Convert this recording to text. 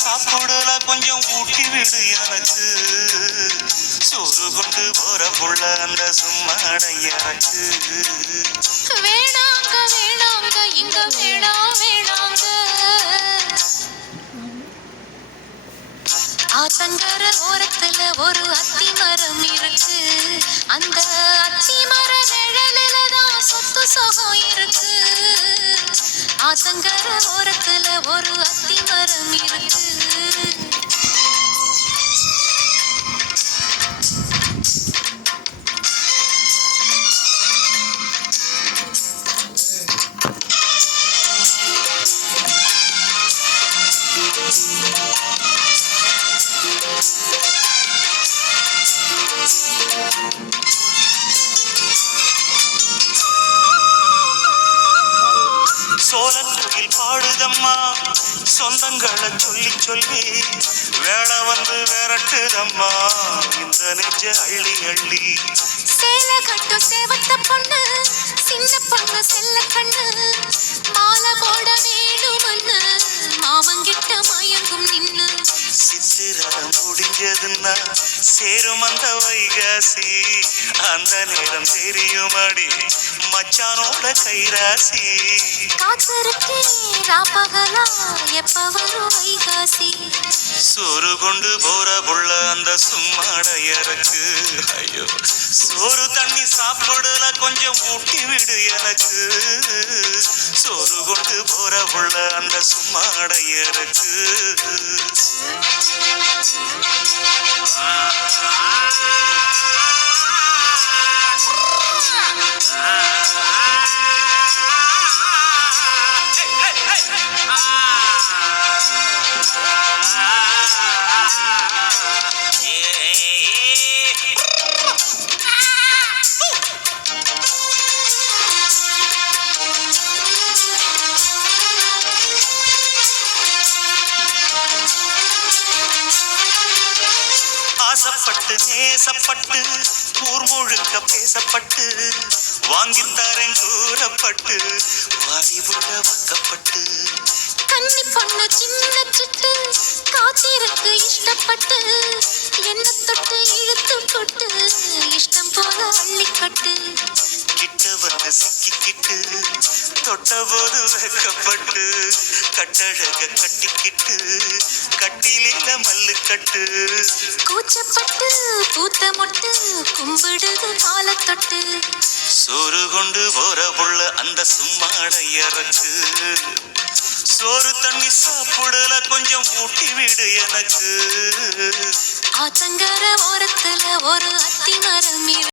சாப்பிடல கொஞ்சம் ஊட்டி விடு எனக்கு. சோறு கொண்டு போற புள்ள அந்த சும்மாடை எனக்கு. வேணாங்க வேணாங்க இங்க வேணாங்க. ஆத்தங்கர ஓரத்துல ஒரு அத்தி மரம் இருக்கு. அந்த அத்தி மர நிழலில தான் சொத்து சுகம் இருக்கு. ஆத்தங்கர ஓரத்துல ஒரு அத்தி மரம் இருக்கு. சோலக்குயில் பாடுதம்மா சொந்தங்களை சொல்லி சொல்லி. வேலை வந்து விரட்டுதம்மா இந்த நெஞ்ச அள்ளி அள்ளி. சேல கட்டு சேவத்த பொண்ணு சின்ன பொண்ணு செல்ல கண்ணு. மாலை போட வேணுமன்னு மாமங்கிட்ட மயங்கும் நின்னு. சித்திர முடிஞ்சதுன்னா சேரும் அந்த வைகாசி. அந்த நேரம் தெரியுமாடி மச்சானோட கைராசி. காத்திருக்கே ராப்பகலா எப்ப வரும் வைகாசி. சோறு கொண்டு போற புள்ள அந்த சும்மாடை எனக்கு. ஐயோ சோறு தண்ணி சாப்பிடல கொஞ்சம் ஊட்டி விடு எனக்கு. சோறு கொண்டு போற புள்ள அந்த சும்மாடை எனக்கு. ஆசைப்பட்டு நேசப்பட்டு ஊர் முழுக்க பேசப்பட்டு வாங்கித்தாரன் கூறப்பட்டு வாடி உள்ள வாக்கப்பட்டு. கன்னி பொண்ணு சின்ன சிட்டு காத்திருக்கு இஷ்டப்பட்டு. என்ன தொட்டு இழுத்து கொட்டு இஷ்டம் போல அள்ளிக்கட்டு. கிட்ட வந்து சிக்கிக்கிட்டு தொட்ட போது வெக்கப்பட்டு. கட்டழக கட்டிக்கிட்டு கட்டிலில மல்லு கட்டு. கூச்சப்பட்டு பூத்த மொட்டு கும்பிடுது கால தொட்டு. சோறு கொண்டு போற புள்ள அந்த சும்மாடை எனக்கு. சோறு தண்ணி சாப்பிடல கொஞ்சம் ஊட்டி விடு எனக்கு. ஆத்தங்கர ஓரத்துல ஒரு அத்தி மரம்